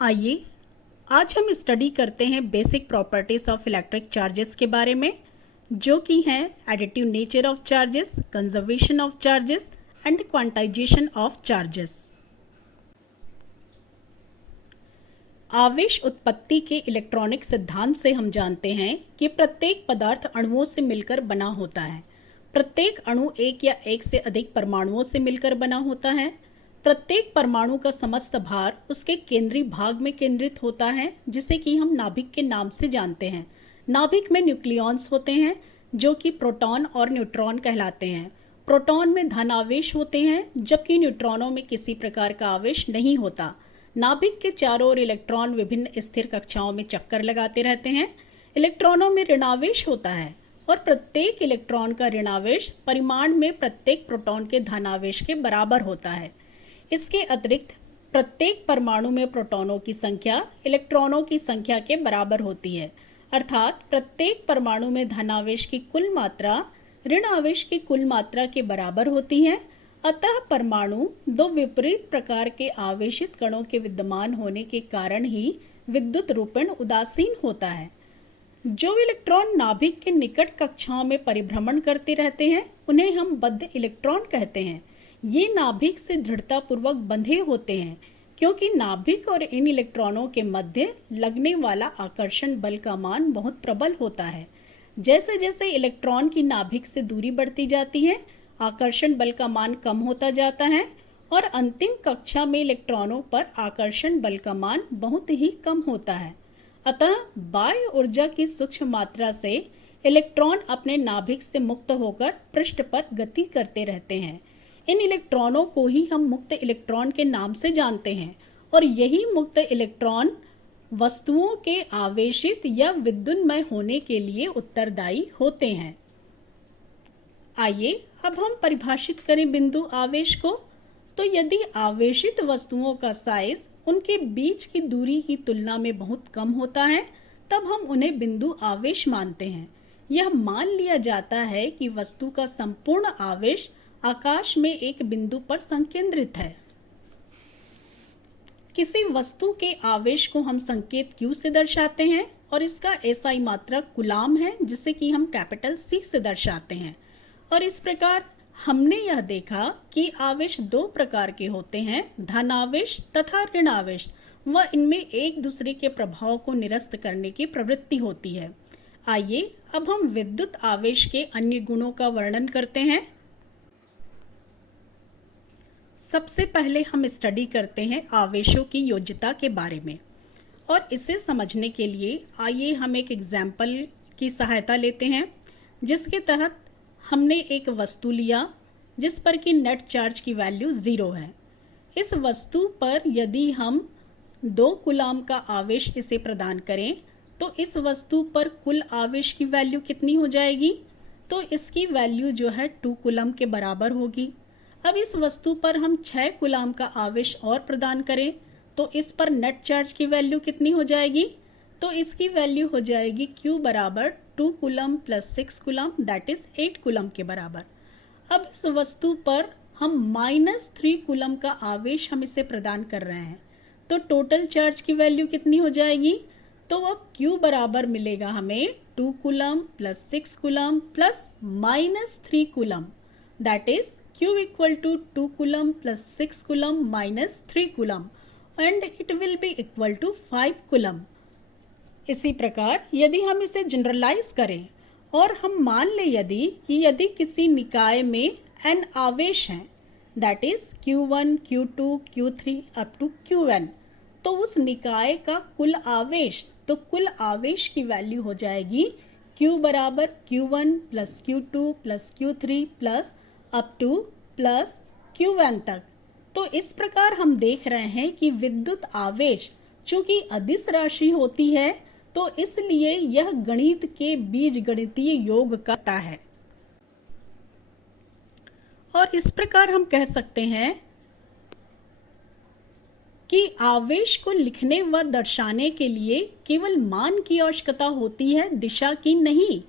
आइए आज हम स्टडी करते हैं basic properties of electric charges के बारे में, जो कि हैं additive nature of charges, conservation of charges and quantization of charges. आवेश उत्पत्ति के इलेक्ट्रॉनिक सिद्धांत से हम जानते हैं कि प्रत्येक पदार्थ अणुओं से मिलकर बना होता है। प्रत्येक अणु एक या एक से अधिक परमाणुओं से मिलकर बना होता है। प्रत्येक परमाणु का समस्त भार उसके केंद्रीय भाग में केंद्रित होता है, जिसे कि हम नाभिक के नाम से जानते हैं। नाभिक में न्यूक्लियॉन्स होते हैं जो कि प्रोटॉन और न्यूट्रॉन कहलाते हैं। प्रोटॉन में धनावेश होते हैं, जबकि न्यूट्रॉनों में किसी प्रकार का आवेश नहीं होता। नाभिक के चारों ओर इलेक्ट्रॉन विभिन्न स्थिर कक्षाओं में चक्कर लगाते रहते हैं। इलेक्ट्रॉनों में ऋणावेश होता है और प्रत्येक इलेक्ट्रॉन का ऋणावेश परिमाण में प्रत्येक प्रोटॉन के धनावेश के बराबर होता है। इसके अतिरिक्त प्रत्येक परमाणु में प्रोटॉनों की संख्या इलेक्ट्रॉनों की संख्या के बराबर होती है, अर्थात प्रत्येक परमाणु में धनावेश की कुल मात्रा ऋण आवेश की कुल मात्रा के बराबर होती है। अतः परमाणु दो विपरीत प्रकार के आवेशित कणों के विद्यमान होने के कारण ही विद्युत रूपेण उदासीन होता है। जो इलेक्ट्रॉन नाभिक के निकट कक्षाओं में परिभ्रमण करते रहते हैं उन्हें हम बद्ध इलेक्ट्रॉन कहते हैं। ये नाभिक से दृढ़तापूर्वक बंधे होते हैं, क्योंकि नाभिक और इन इलेक्ट्रॉनों के मध्य लगने वाला आकर्षण बल का मान बहुत प्रबल होता है। जैसे जैसे इलेक्ट्रॉन की नाभिक से दूरी बढ़ती जाती है, आकर्षण बल का मान कम होता जाता है और अंतिम कक्षा में इलेक्ट्रॉनों पर आकर्षण बल का मान बहुत ही कम होता है। अतः बाह्य ऊर्जा की सूक्ष्म मात्रा से इलेक्ट्रॉन अपने नाभिक से मुक्त होकर पृष्ठ पर गति करते रहते हैं। इन इलेक्ट्रॉनों को ही हम मुक्त इलेक्ट्रॉन के नाम से जानते हैं और यही मुक्त इलेक्ट्रॉन वस्तुओं के आवेशित या विद्युन्मय होने के लिए उत्तरदायी होते हैं। आइए अब हम परिभाषित करें बिंदु आवेश को। तो यदि आवेशित वस्तुओं का साइज उनके बीच की दूरी की तुलना में बहुत कम होता है, तब हम उन्हें बिंदु आवेश मानते हैं। यह मान लिया जाता है कि वस्तु का संपूर्ण आवेश आकाश में एक बिंदु पर संकेंद्रित है। किसी वस्तु के आवेश को हम संकेत Q से दर्शाते हैं और इसका SI मात्रक कूलाम है, जिसे कि हम कैपिटल C से दर्शाते हैं। और इस प्रकार हमने यह देखा कि आवेश दो प्रकार के होते हैं, धनावेश तथा ऋणावेश, व इनमें एक दूसरे के प्रभाव को निरस्त करने की प्रवृत्ति होती है। आइए अब हम विद्युत आवेश के अन्य गुणों का वर्णन करते हैं। सबसे पहले हम स्टडी करते हैं आवेशों की योज्यता के बारे में, और इसे समझने के लिए आइए हम एक एग्जाम्पल की सहायता लेते हैं, जिसके तहत हमने एक वस्तु लिया जिस पर कि नेट चार्ज की वैल्यू 0 है। इस वस्तु पर यदि हम 2 कूलाम का आवेश इसे प्रदान करें तो इस वस्तु पर कुल आवेश की वैल्यू कितनी हो जाएगी? तो इसकी वैल्यू जो है 2 कूलाम के बराबर होगी। अब इस वस्तु पर हम 6 कूलाम का आवेश और प्रदान करें तो इस पर नेट चार्ज की वैल्यू कितनी हो जाएगी? तो इसकी वैल्यू हो जाएगी Q बराबर 2 coulomb plus 6 coulomb, that is 8 coulomb के बराबर। अब इस वस्तु पर हम -3 कूलम का आवेश हम इसे प्रदान कर रहे हैं, तो टोटल चार्ज की वैल्यू कितनी हो जाएगी? तो अब Q बराबर मिलेगा हमें 2 coulomb plus 6 coulomb plus -3 coulomb, that is Q equal to 2 coulomb plus 6 coulomb minus 3 coulomb, and it will be equal to 5 coulomb. इसी प्रकार यदि हम इसे जनरलाइज करें और हम मान लें यदि किसी निकाय में n आवेश हैं, that is Q1, Q2, Q3 up to Qn, तो उस निकाय का कुल आवेश की वैल्यू हो जाएगी Q बराबर Q1 plus Q2 plus Q3 plus up two plus Qn तक। तो इस प्रकार हम देख रहे हैं कि विद्युत आवेश चूंकि अदिश राशि होती है, तो इसलिए यह गणित के बीजगणितीय योग करता है। और इस प्रकार हम कह सकते हैं कि आवेश को लिखने व दर्शाने के लिए केवल मान की आवश्यकता होती है, दिशा की नहीं।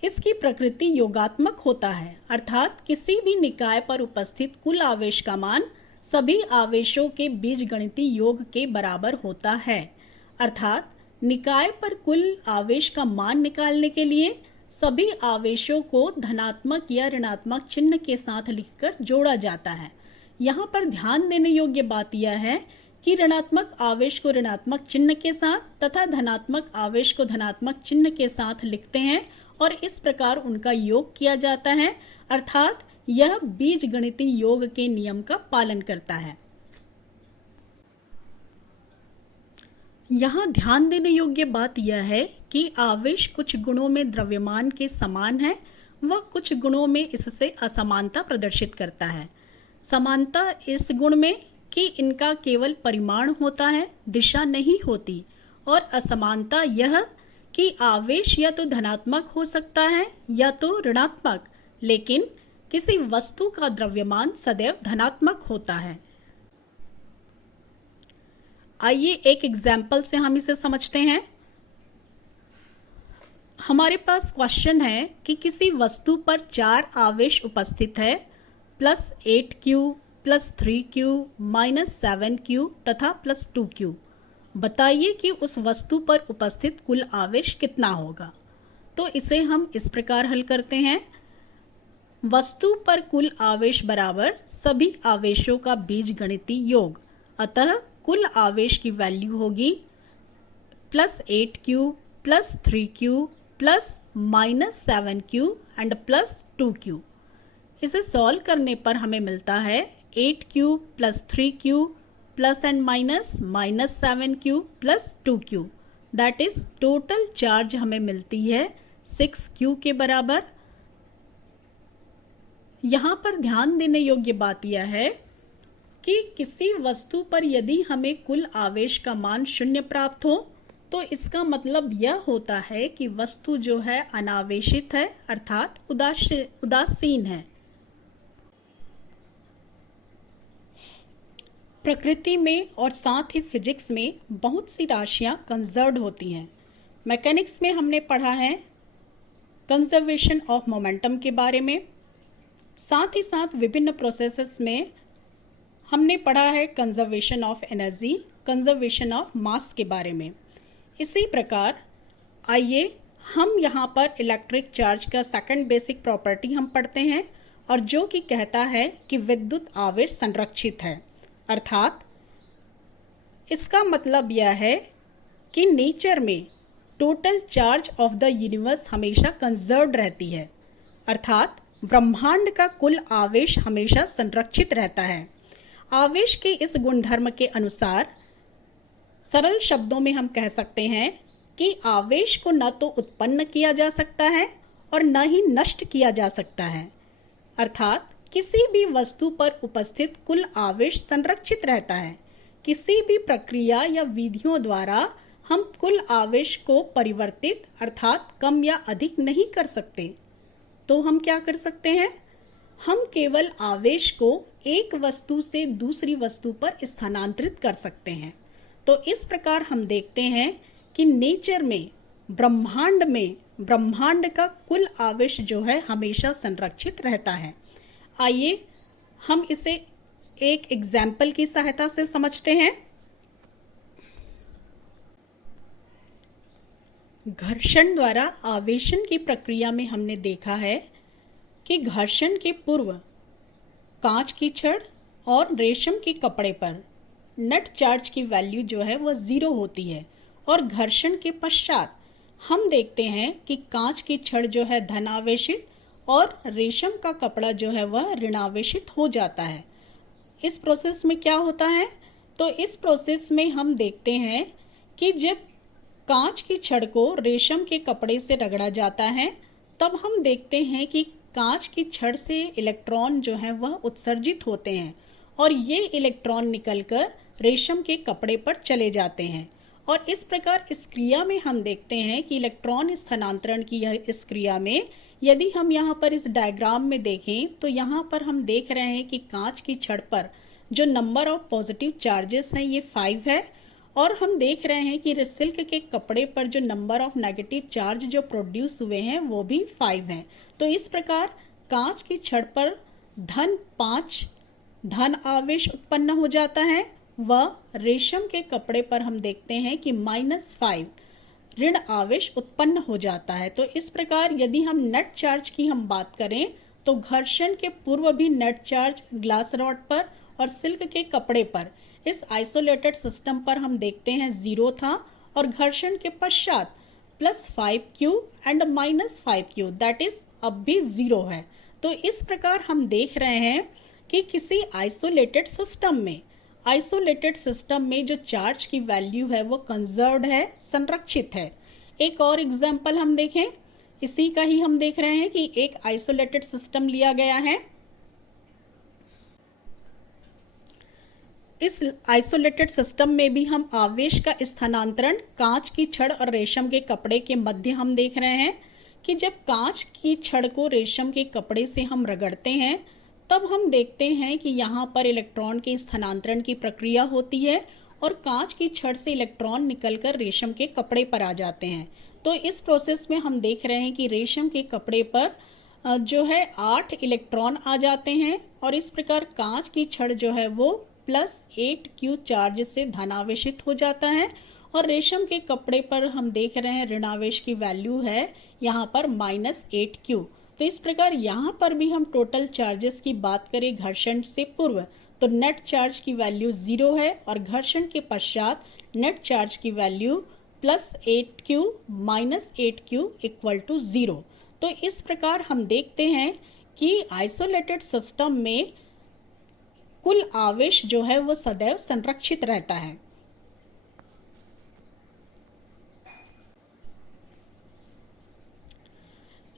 इसकी प्रकृति योगात्मक होता है, अर्थात किसी भी निकाय पर उपस्थित कुल आवेश का मान सभी आवेशों के बीजगणितीय योग के बराबर होता है। अर्थात निकाय पर कुल आवेश का मान निकालने के लिए सभी आवेशों को धनात्मक या ऋणात्मक चिन्ह के साथ लिखकर जोड़ा जाता है। यहाँ पर ध्यान देने योग्य बात यह है कि ऋणात्मक आवेश को ऋणात्मक चिन्ह के साथ तथा धनात्मक आवेश को धनात्मक चिन्ह के साथ लिखते हैं और इस प्रकार उनका योग किया जाता है। अर्थात यह बीजगणितीय योग के नियम का पालन करता है। यहाँ ध्यान देने योग्य बात यह है कि आवेश कुछ गुणों में द्रव्यमान के समान है व कुछ गुणों में इससे असमानता प्रदर्शित करता है। समानता इस गुण में कि इनका केवल परिमाण होता है, दिशा नहीं होती, और असमानता यह कि आवेश या तो धनात्मक हो सकता है या तो ऋणात्मक, लेकिन किसी वस्तु का द्रव्यमान सदैव धनात्मक होता है। आइए एक एग्जाम्पल से हम इसे समझते हैं। हमारे पास क्वेश्चन है कि किसी वस्तु पर 4 आवेश उपस्थित है, +8Q, +3Q, -7Q तथा +2Q। बताइए कि उस वस्तु पर उपस्थित कुल आवेश कितना होगा। तो इसे हम इस प्रकार हल करते हैं। वस्तु पर कुल आवेश बराबर सभी आवेशों का बीजगणितीय योग, अतः कुल आवेश की वैल्यू होगी +8Q, +3Q, +-7Q and +2Q। इसे सॉल्व करने पर हमें मिलता है 8Q + 3Q plus and minus -7Q + 2Q। That is total charge हमें मिलती है 6Q के बराबर। यहाँ पर ध्यान देने योग्य बात यह है कि किसी वस्तु पर यदि हमें कुल आवेश का मान 0 प्राप्त हो तो इसका मतलब यह होता है कि वस्तु जो है अनावेशित है, अर्थात उदासीन है। प्रकृति में और साथ ही फिजिक्स में बहुत सी राशियां कंजर्व्ड होती हैं। मैकेनिक्स में हमने पढ़ा है कंजर्वेशन ऑफ मोमेंटम के बारे में, साथ ही साथ विभिन्न प्रोसेसेस में हमने पढ़ा है conservation of energy, conservation of mass के बारे में। इसी प्रकार आइए हम यहाँ पर इलेक्ट्रिक चार्ज का सेकंड बेसिक प्रॉपर्टी हम पढ़ते हैं, और जो कि कहता है कि विद्युत आवेश संरक्षित है। अर्थात इसका मतलब यह है कि नेचर में total charge of the universe हमेशा कंजर्व्ड रहती है, अर्थात ब्रह्मांड का कुल आवेश हमेशा संरक्षित रहता है। आवेश के इस गुणधर्म के अनुसार सरल शब्दों में हम कह सकते हैं कि आवेश को न तो उत्पन्न किया जा सकता है और न ही नष्ट किया जा सकता है। अर्थात किसी भी वस्तु पर उपस्थित कुल आवेश संरक्षित रहता है। किसी भी प्रक्रिया या विधियों द्वारा हम कुल आवेश को परिवर्तित अर्थात कम या अधिक नहीं कर सकते। तो हम क्या कर सकते हैं? हम केवल आवेश को एक वस्तु से दूसरी वस्तु पर स्थानांतरित कर सकते हैं। तो इस प्रकार हम देखते हैं कि नेचर में, ब्रह्मांड का कुल आवेश जो है हमेशा संरक्षित रहता है। आइए हम इसे एक एग्जाम्पल की सहायता से समझते हैं। घर्षण द्वारा आवेशन की प्रक्रिया में हमने देखा है कि घर्षण के पूर्व कांच की छड़ और रेशम के कपड़े पर नेट चार्ज की वैल्यू जो है वह 0 होती है, और घर्षण के पश्चात हम देखते हैं कि कांच की छड़ जो है धनावेशित और रेशम का कपड़ा जो है वह ऋणावेशित हो जाता है। इस प्रोसेस में क्या होता है? तो इस प्रोसेस में हम देखते हैं कि जब कांच की छड़ को रेशम के कपड़े से रगड़ा जाता है तब हम देखते हैं कि कांच की छड़ से इलेक्ट्रॉन जो है वह उत्सर्जित होते हैं, और ये इलेक्ट्रॉन निकलकर रेशम के कपड़े पर चले जाते हैं। और इस प्रकार इस क्रिया में हम देखते हैं कि इलेक्ट्रॉन स्थानांतरण की यह इस क्रिया में, यदि हम यहाँ पर इस डायग्राम में देखें तो यहाँ पर हम देख रहे हैं कि कांच की छड़ पर जो नंबर ऑफ पॉजिटिव चार्जेस हैं ये 5 है, और हम देख रहे हैं कि सिल्क के कपड़े पर जो नंबर ऑफ नेगेटिव चार्ज जो प्रोड्यूस हुए हैं वो भी 5 हैं। तो इस प्रकार कांच की छड़ पर -5 धन आवेश उत्पन्न हो जाता है, व रेशम के कपड़े पर हम देखते हैं कि -5 ऋण आवेश उत्पन्न हो जाता है। तो इस प्रकार यदि हम नेट चार्ज की हम बात करें तो घर्षण के पूर्व भी नेट चार्ज ग्लास रॉड पर और सिल्क के कपड़े पर इस आइसोलेटेड सिस्टम पर हम देखते हैं 0 था, और घर्षण के पश्चात +5Q and -5Q that is अब भी 0 है। तो इस प्रकार हम देख रहे हैं कि किसी आइसोलेटेड सिस्टम में जो चार्ज की वैल्यू है वो कंजर्व्ड है, संरक्षित है। एक और एग्जांपल हम देखें, इसी का ही हम देख रहे हैं कि एक आइसोलेटेड सिस्टम लिया गया है। इस आइसोलेटेड सिस्टम में भी हम आवेश का स्थानांतरण कांच की छड़ और रेशम के कपड़े के मध्य हम देख रहे हैं कि जब कांच की छड़ को रेशम के कपड़े से हम रगड़ते हैं तब हम देखते हैं कि यहाँ पर इलेक्ट्रॉन के स्थानांतरण की प्रक्रिया होती है और कांच की छड़ से इलेक्ट्रॉन निकलकर रेशम के कपड़े पर आ जाते हैं। तो इस प्रोसेस में हम देख रहे हैं कि रेशम के कपड़े पर जो है 8 इलेक्ट्रॉन आ जाते हैं, और इस प्रकार कांच की छड़ जो है वो +8Q चार्ज से धनावेशित हो जाता है, और रेशम के कपड़े पर हम देख रहे हैं ऋणावेश की वैल्यू है यहाँ पर -8Q। तो इस प्रकार यहाँ पर भी हम टोटल चार्जेस की बात करें घर्षण से पूर्व तो नेट चार्ज की वैल्यू 0 है, और घर्षण के पश्चात नेट चार्ज की वैल्यू +8Q -8Q = 0। तो इस प्रकार हम देखते हैं कि आइसोलेटेड सिस्टम में कुल आवेश जो है वो सदैव संरक्षित रहता है।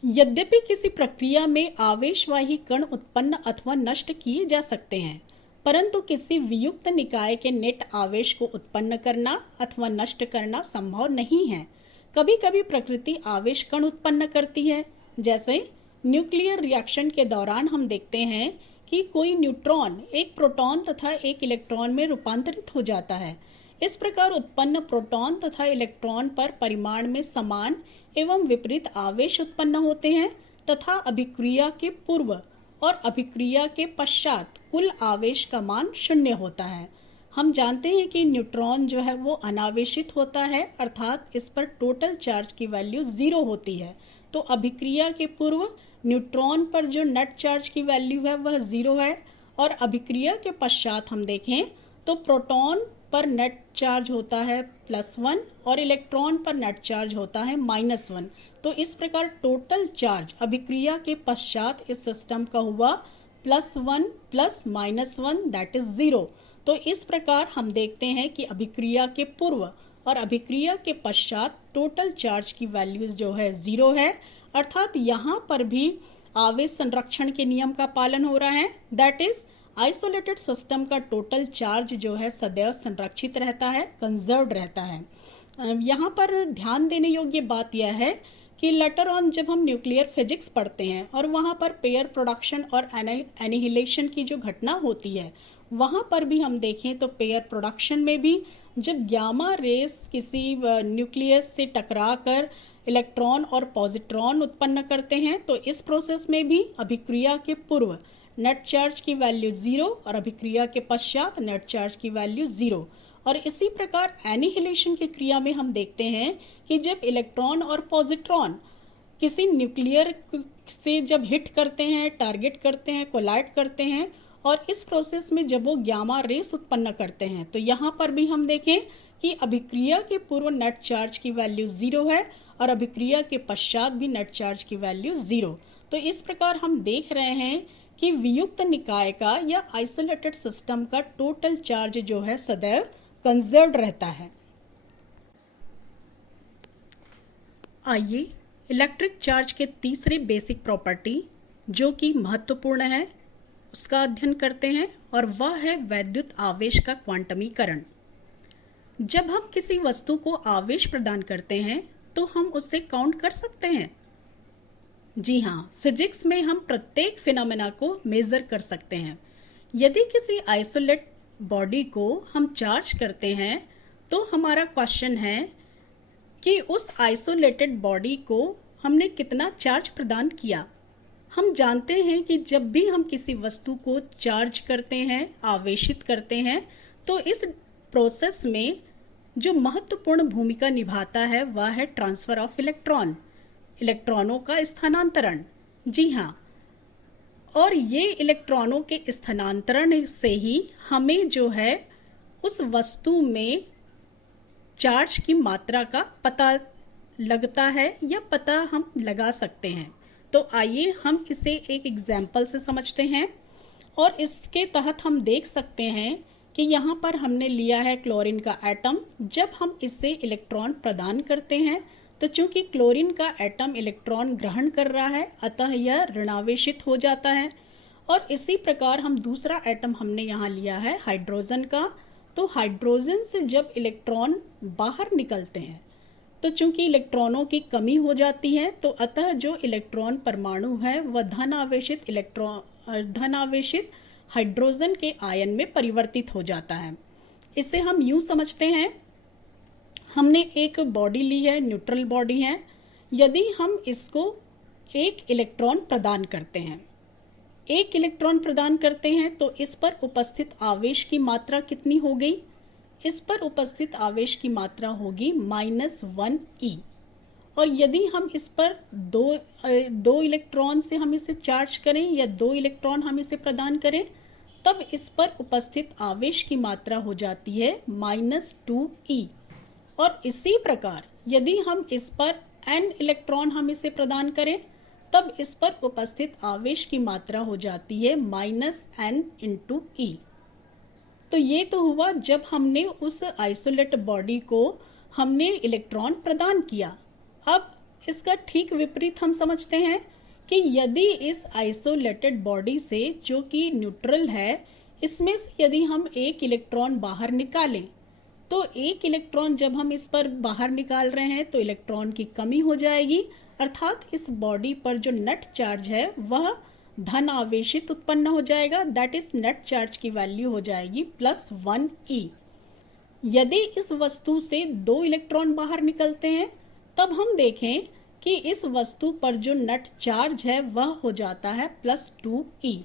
यद्यपि किसी प्रक्रिया में आवेशवाही कण उत्पन्न अथवा नष्ट किए जा सकते हैं, परंतु किसी वियुक्त निकाय के नेट आवेश को उत्पन्न करना अथवा नष्ट करना संभव नहीं है। कभी कभी प्रकृति आवेश कण उत्पन्न करती है, जैसे न्यूक्लियर रिएक्शन के दौरान हम देखते हैं कि कोई न्यूट्रॉन एक प्रोटॉन तथा एक इलेक्ट्रॉन में रूपांतरित हो जाता है। इस प्रकार उत्पन्न प्रोटॉन तथा इलेक्ट्रॉन पर परिमाण में समान एवं विपरीत आवेश उत्पन्न होते हैं, तथा अभिक्रिया के पूर्व और अभिक्रिया के पश्चात कुल आवेश का मान 0 होता है। हम जानते हैं कि न्यूट्रॉन जो है वो अनावेशित होता है, अर्थात इस पर टोटल चार्ज की वैल्यू 0 होती है। तो अभिक्रिया के पूर्व न्यूट्रॉन पर जो नेट चार्ज की वैल्यू है वह 0 है, और अभिक्रिया के पश्चात हम देखें तो प्रोटॉन पर नेट चार्ज होता है +1 और इलेक्ट्रॉन पर नेट चार्ज होता है -1। तो इस प्रकार टोटल चार्ज अभिक्रिया के पश्चात इस सिस्टम का हुआ +1 + -1 दैट इज 0। तो इस प्रकार हम देखते हैं कि अभिक्रिया के पूर्व और अभिक्रिया के पश्चात टोटल चार्ज की वैल्यूज जो है 0 है, अर्थात यहाँ पर भी आवेश संरक्षण के नियम का पालन हो रहा है। दैट इज आइसोलेटेड सिस्टम का टोटल चार्ज जो है सदैव संरक्षित रहता है, कंजर्व्ड रहता है। यहाँ पर ध्यान देने योग्य बात यह है कि लेटर ऑन जब हम न्यूक्लियर फिजिक्स पढ़ते हैं और वहाँ पर पेयर प्रोडक्शन और एनिहिलेशन की जो घटना होती है वहाँ पर भी हम देखें तो पेयर प्रोडक्शन में भी जब गामा रेस किसी न्यूक्लियस से टकराकर इलेक्ट्रॉन और पॉजिट्रॉन उत्पन्न करते हैं, तो इस प्रोसेस में भी अभिक्रिया के पूर्व नेट चार्ज की वैल्यू 0 और अभिक्रिया के पश्चात नेट चार्ज की वैल्यू 0। और इसी प्रकार एनिहिलेशन की क्रिया में हम देखते हैं कि जब इलेक्ट्रॉन और पॉजिट्रॉन किसी न्यूक्लियर से जब हिट करते हैं, टारगेट करते हैं, कोलाइड करते हैं, और इस प्रोसेस में जब वो गामा रेस उत्पन्न करते हैं, तो यहाँ पर भी हम देखें कि अभिक्रिया के पूर्व नेट चार्ज की वैल्यू 0 है और अभिक्रिया के पश्चात भी नेट चार्ज की वैल्यू 0। तो इस प्रकार हम देख रहे हैं कि वियुक्त निकाय का या आइसोलेटेड सिस्टम का टोटल चार्ज जो है सदैव कंजर्व्ड रहता है। आइए इलेक्ट्रिक चार्ज के तीसरे बेसिक प्रॉपर्टी जो कि महत्वपूर्ण है उसका अध्ययन करते हैं, और वह है वैद्युत आवेश का क्वांटमीकरण। जब हम किसी वस्तु को आवेश प्रदान करते हैं तो हम उससे काउंट कर सकते हैं। जी हाँ, फिजिक्स में हम प्रत्येक फिनोमेना को मेजर कर सकते हैं। यदि किसी आइसोलेट बॉडी को हम चार्ज करते हैं तो हमारा क्वेश्चन है कि उस आइसोलेटेड बॉडी को हमने कितना चार्ज प्रदान किया। हम जानते हैं कि जब भी हम किसी वस्तु को चार्ज करते हैं, आवेशित करते हैं, तो इस प्रोसेस में जो महत्वपूर्ण भूमिका निभाता है वह है ट्रांसफर ऑफ इलेक्ट्रॉन, इलेक्ट्रॉनों का स्थानांतरण। जी हाँ, और ये इलेक्ट्रॉनों के स्थानांतरण से ही हमें जो है उस वस्तु में चार्ज की मात्रा का पता लगता है या पता हम लगा सकते हैं। तो आइए हम इसे एक एग्जाम्पल से समझते हैं, और इसके तहत हम देख सकते हैं कि यहाँ पर हमने लिया है क्लोरीन का एटम। जब हम इसे इलेक्ट्रॉन प्रदान करते हैं तो चूंकि क्लोरीन का एटम इलेक्ट्रॉन ग्रहण कर रहा है, अतः यह ऋणावेशित हो जाता है। और इसी प्रकार हम दूसरा एटम हमने यहाँ लिया है हाइड्रोजन का। तो हाइड्रोजन से जब इलेक्ट्रॉन बाहर निकलते हैं तो चूंकि इलेक्ट्रॉनों की कमी हो जाती है, तो अतः जो इलेक्ट्रॉन परमाणु है वह धन आवेशित हाइड्रोजन के आयन में परिवर्तित हो जाता है। इसे हम यूं समझते हैं, हमने एक बॉडी ली है, न्यूट्रल बॉडी है। यदि हम इसको एक इलेक्ट्रॉन प्रदान करते हैं तो इस पर उपस्थित आवेश की मात्रा कितनी हो गई? इस पर उपस्थित आवेश की मात्रा होगी -1e। और यदि हम इस पर दो इलेक्ट्रॉन से हम इसे चार्ज करें या 2 इलेक्ट्रॉन हम इसे प्रदान करें, तब इस पर उपस्थित आवेश की मात्रा हो जाती है -2e। और इसी प्रकार यदि हम इस पर n इलेक्ट्रॉन हम इसे प्रदान करें, तब इस पर उपस्थित आवेश की मात्रा हो जाती है -n × e। तो ये तो हुआ जब हमने उस आइसोलेट बॉडी को हमने इलेक्ट्रॉन प्रदान किया। अब इसका ठीक विपरीत हम समझते हैं कि यदि इस आइसोलेटेड बॉडी से, जो कि न्यूट्रल है, इसमें से यदि हम एक इलेक्ट्रॉन बाहर निकालें, तो एक इलेक्ट्रॉन जब हम इस पर बाहर निकाल रहे हैं तो इलेक्ट्रॉन की कमी हो जाएगी, अर्थात इस बॉडी पर जो नेट चार्ज है वह धन आवेशित उत्पन्न हो जाएगा। दैट इज नेट चार्ज की वैल्यू हो जाएगी +1e। यदि इस वस्तु से 2 इलेक्ट्रॉन बाहर निकलते हैं, तब हम देखें कि इस वस्तु पर जो नेट चार्ज है वह हो जाता है +2e।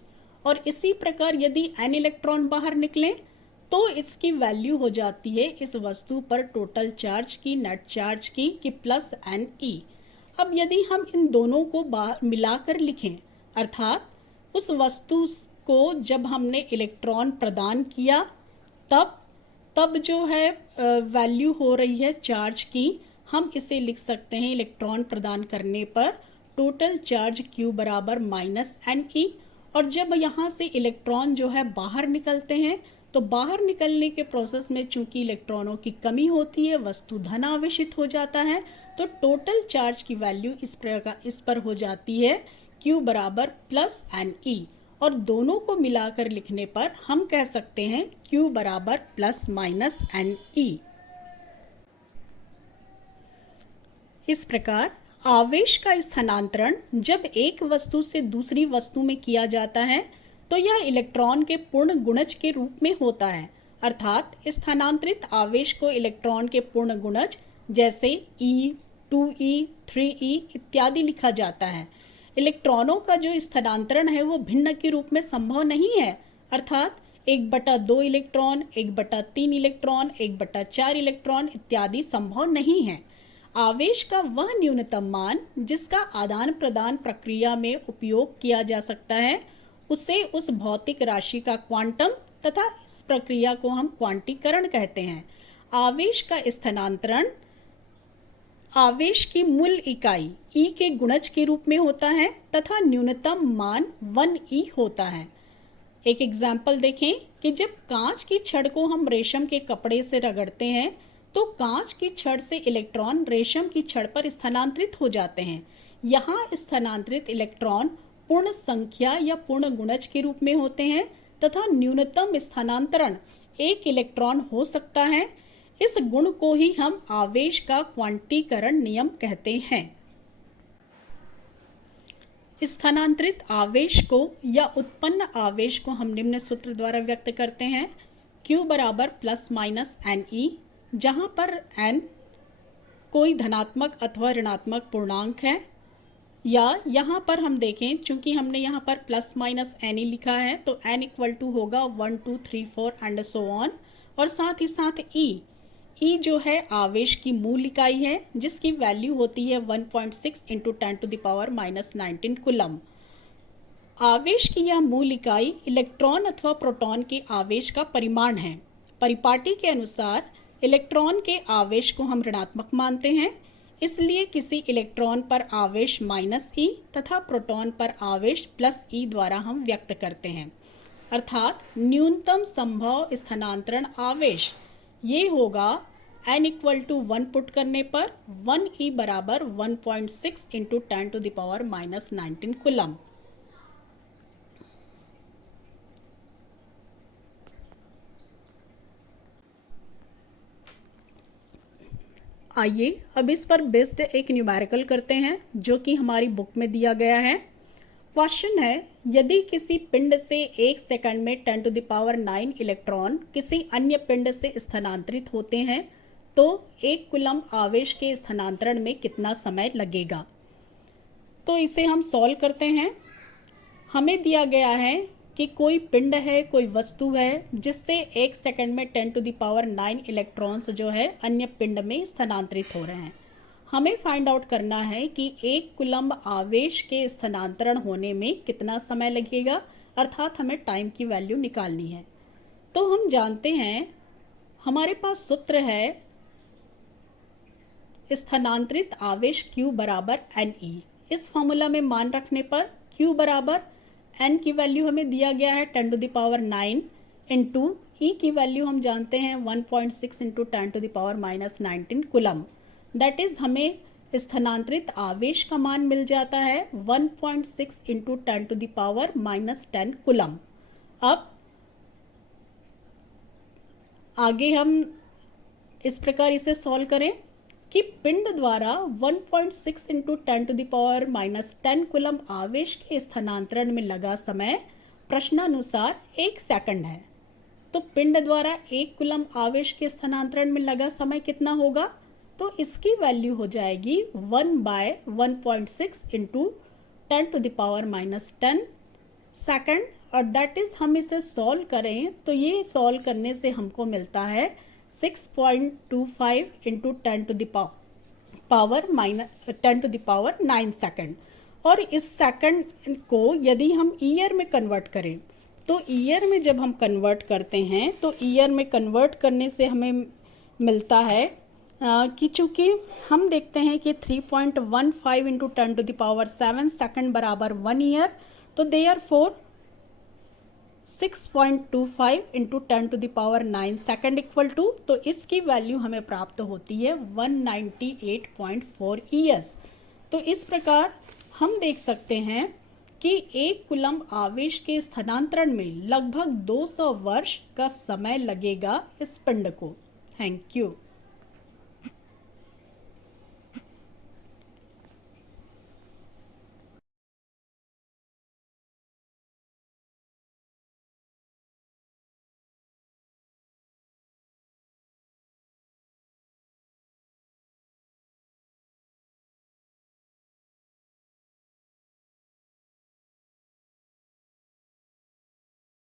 और इसी प्रकार यदि n इलेक्ट्रॉन बाहर निकलें तो इसकी वैल्यू हो जाती है इस वस्तु पर टोटल चार्ज की, नेट चार्ज की, कि +ne। अब यदि हम इन दोनों को मिलाकर लिखें, अर्थात उस वस्तु को जब हमने इलेक्ट्रॉन प्रदान किया तब जो है वैल्यू हो रही है चार्ज की, हम इसे लिख सकते हैं इलेक्ट्रॉन प्रदान करने पर टोटल चार्ज Q बराबर -ne। और जब यहाँ से इलेक्ट्रॉन जो है बाहर निकलते हैं, तो बाहर निकलने के प्रोसेस में चूंकि इलेक्ट्रॉनों की कमी होती है, वस्तु धन आवेशित हो जाता है, तो टोटल चार्ज की वैल्यू इस पर हो जाती है Q बराबर +ne। और दोनों को मिलाकर लिखने पर हम कह सकते हैं Q बराबर ±ne। इस प्रकार आवेश का स्थानांतरण जब एक वस्तु से दूसरी वस्तु में किया जाता है तो यह इलेक्ट्रॉन के पूर्ण गुणज के रूप में होता है, अर्थात स्थानांतरित आवेश को इलेक्ट्रॉन के पूर्ण गुणज जैसे E, 2e, 3e इत्यादि लिखा जाता है। इलेक्ट्रॉनों का जो स्थानांतरण है वो भिन्न के रूप में संभव नहीं है, अर्थात 1/2 इलेक्ट्रॉन, 1/3 इलेक्ट्रॉन, 1/4 इलेक्ट्रॉन इत्यादि संभव नहीं है। आवेश का वह न्यूनतम मान जिसका आदान प्रदान प्रक्रिया में उपयोग किया जा सकता है, उसे उस भौतिक राशि का क्वांटम तथा इस प्रक्रिया को हम क्वांटीकरण कहते हैं। आवेश का स्थानांतरण आवेश की मूल इकाई E के गुणज के रूप में होता है तथा न्यूनतम मान 1e होता है। एक एग्जाम्पल देखें कि जब कांच की छड़ को हम रेशम के कपड़े से रगड़ते हैं तो कांच की छड़ से इलेक्ट्रॉन रेशम की छड़ पर स्थानांतरित हो जाते हैं। यहाँ स्थानांतरित इलेक्ट्रॉन पूर्ण संख्या या पूर्ण गुणज के रूप में होते हैं तथा न्यूनतम स्थानांतरण 1 इलेक्ट्रॉन हो सकता है। इस गुण को ही हम आवेश का क्वांटीकरण नियम कहते हैं। स्थानांतरित आवेश को या उत्पन्न आवेश को हम निम्न सूत्र द्वारा व्यक्त करते हैं। Q बराबर ±ne, जहाँ पर n कोई धनात्मक अथवा ऋणात्मक पूर्णांक है। या यहाँ पर हम देखें, चूंकि हमने यहाँ पर प्लस माइनस एन ही लिखा है, तो एन इक्वल टू होगा 1 2 3 4 एंड सो ऑन। और साथ ही साथ ई जो है आवेश की मूल इकाई है, जिसकी वैल्यू होती है 1.6 इंटू 10⁻⁻19 कूलम। आवेश की यह मूल इकाई इलेक्ट्रॉन अथवा प्रोटॉन के आवेश का परिमाण है। परिपाटी के अनुसार इलेक्ट्रॉन के आवेश को हम ऋणात्मक मानते हैं, इसलिए किसी इलेक्ट्रॉन पर आवेश माइनस ई तथा प्रोटॉन पर आवेश प्लस ई द्वारा हम व्यक्त करते हैं। अर्थात न्यूनतम संभव स्थानांतरण आवेश ये होगा n इक्वल टू 1 पुट करने पर 1e बराबर 1.6 इंटू 10⁻⁻19 कूलम। आइए अब इस पर बेस्ड एक न्यूमेरिकल करते हैं, जो कि हमारी बुक में दिया गया है। क्वेश्चन है, यदि किसी पिंड से 1 सेकंड में 10⁹ इलेक्ट्रॉन किसी अन्य पिंड से स्थानांतरित होते हैं तो 1 कूलम आवेश के स्थानांतरण में कितना समय लगेगा। तो इसे हम सॉल्व करते हैं। हमें दिया गया है कि कोई पिंड है, कोई वस्तु है, जिससे 1 सेकंड में 10⁹ इलेक्ट्रॉन्स जो है अन्य पिंड में स्थानांतरित हो रहे हैं। हमें फाइंड आउट करना है कि 1 कूलम आवेश के स्थानांतरण होने में कितना समय लगेगा, अर्थात हमें टाइम की वैल्यू निकालनी है। तो हम जानते हैं, हमारे पास सूत्र है स्थानांतरित आवेश Q बराबर NE। इस फॉर्मूला में मान रखने पर Q बराबर N की वैल्यू हमें दिया गया है 10⁹ इंटू E की वैल्यू हम जानते हैं 1.6 इंटू 10⁻⁻19 कूलम। दैट इज हमें स्थानांतरित आवेश का मान मिल जाता है 1.6 इंटू 10⁻⁻10 कूलम। अब आगे हम इस प्रकार इसे सॉल्व करें कि पिंड द्वारा 1.6 इंटू 10⁻⁻10 कूलम आवेश के स्थानांतरण में लगा समय प्रश्नानुसार 1 सेकंड है। तो पिंड द्वारा 1 कूलम आवेश के स्थानांतरण में लगा समय कितना होगा, तो इसकी वैल्यू हो जाएगी 1/1.6 इंटू 10⁻⁻10 सेकंड। और दैट इज हम इसे सॉल्व करें तो ये सॉल्व करने से हमको मिलता है 6.25 इंटू 10⁻9 सेकंड। और इस सेकंड को यदि हम ईयर में कन्वर्ट करें तो ईयर में जब हम कन्वर्ट करते हैं तो ईयर में कन्वर्ट करने से हमें मिलता है कि चूँकि हम देखते हैं कि 3.15 इंटू 10⁻7 सेकंड बराबर 1 ईयर, तो therefore 6.25 into 10⁻9 second equal to, तो इसकी वैल्यू हमें प्राप्त होती है 198.4 ईयर्स। तो इस प्रकार हम देख सकते हैं कि 1 कूलम आवेश के स्थानांतरण में लगभग 200 वर्ष का समय लगेगा इस पिंड को। Thank you.